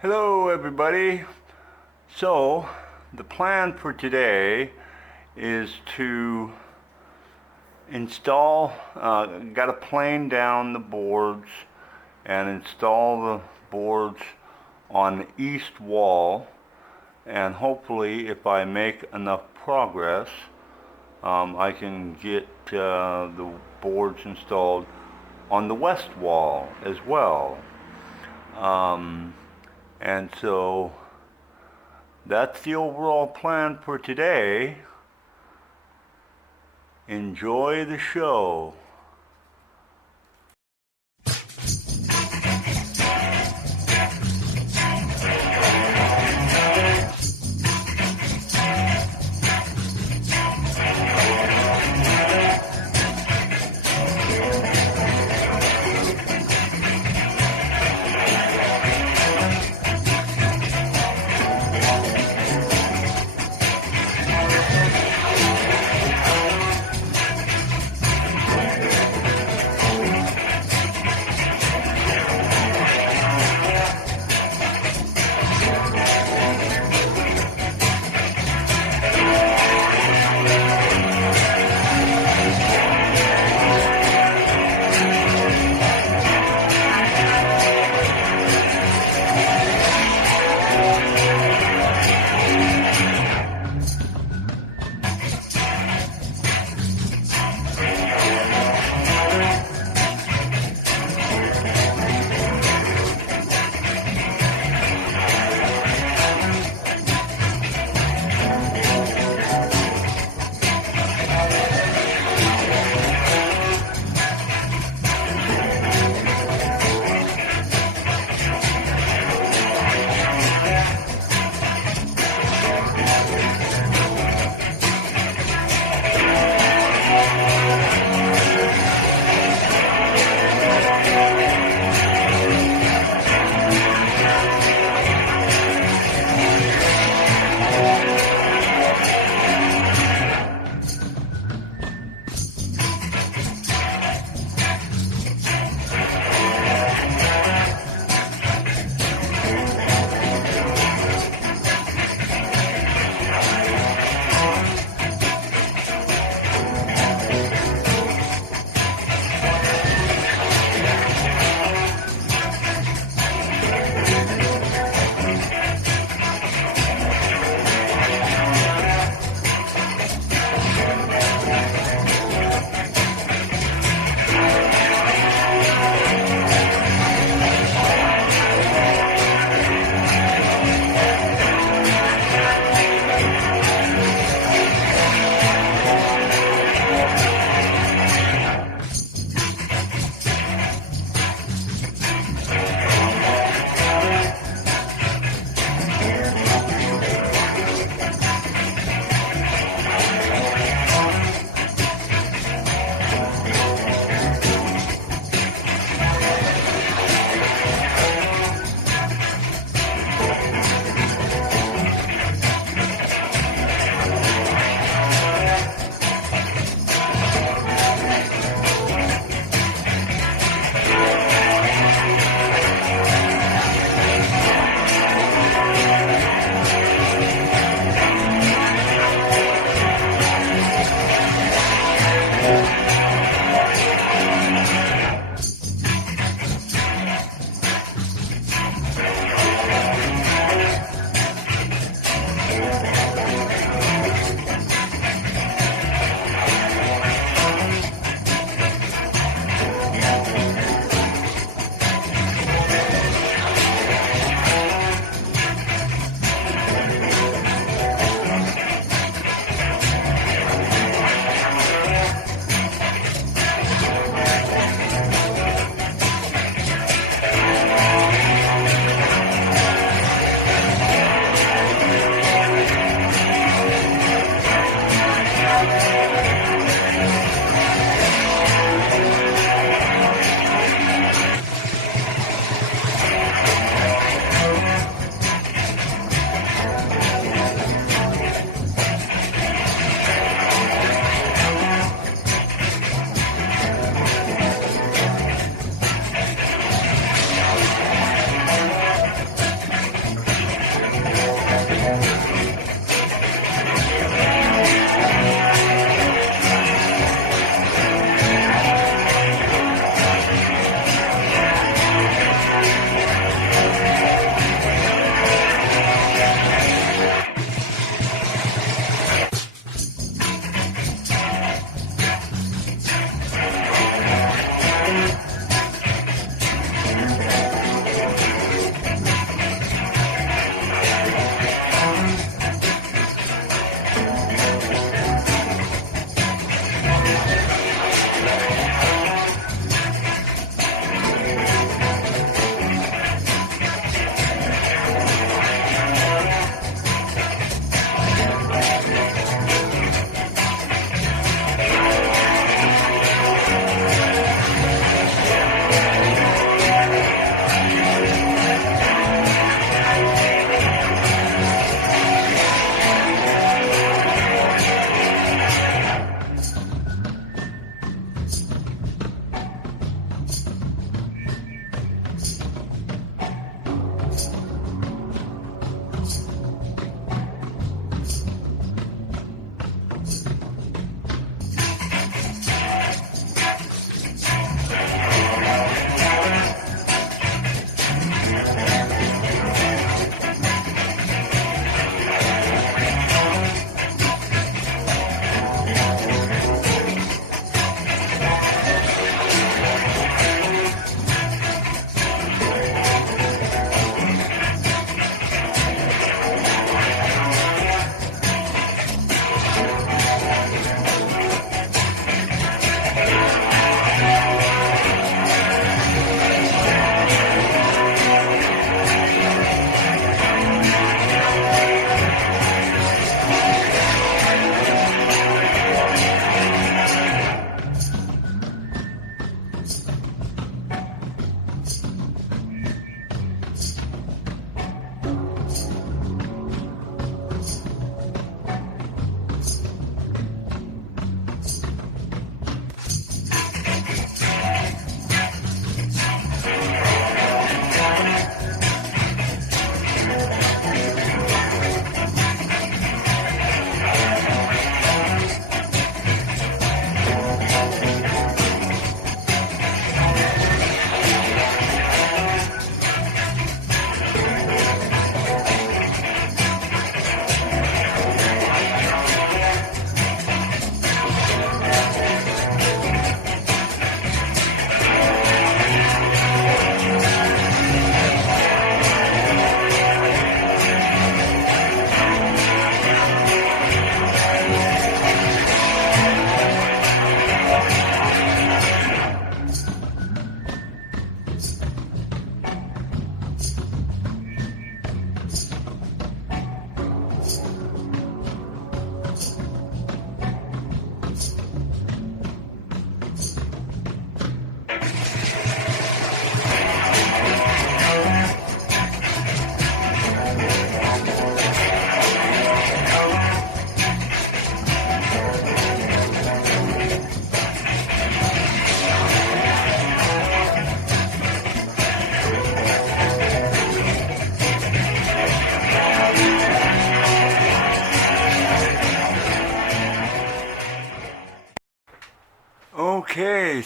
Hello everybody. So the plan for today is to install, got to plane down the boards and install the boards on the east wall, and hopefully if I make enough progress I can get the boards installed on the west wall as well. And so that's the overall plan for today. Enjoy the show.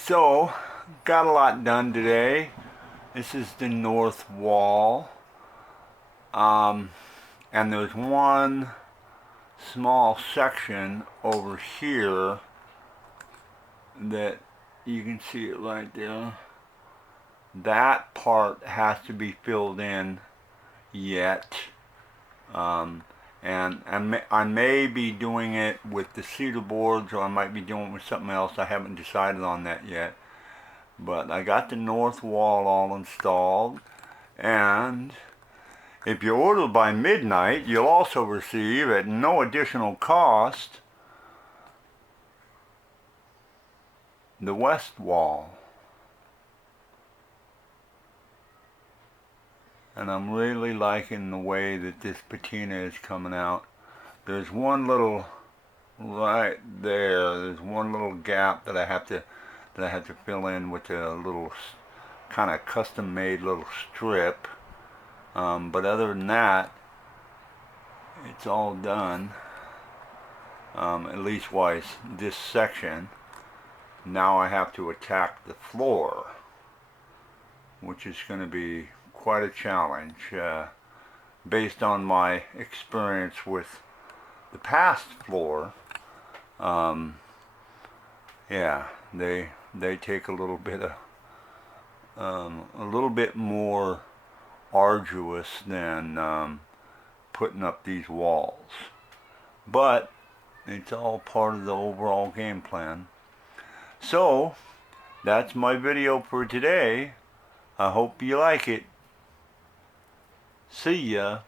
so got a lot done today. This is the north wall. And there's one small section over here that you can see it right there. That part has to be filled in yet. And I may be doing it with the cedar boards, or I might be doing it with something else. I haven't decided on that yet. But I got the north wall all installed, and if you order by midnight, you'll also receive, at no additional cost, the west wall. And I'm really liking the way that this patina is coming out. There's one little, right there, there's one little gap that I have to fill in with a little kind of custom made little strip. But other than that, it's all done. At least wise this section. Now I have to attack the floor, which is going to be quite a challenge based on my experience with the past floor. Yeah, they take a little bit more arduous than putting up these walls, but it's all part of the overall game plan. So that's my video for today. I hope you like it. See ya.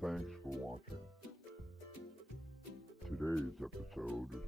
Thanks for watching. Today's episode is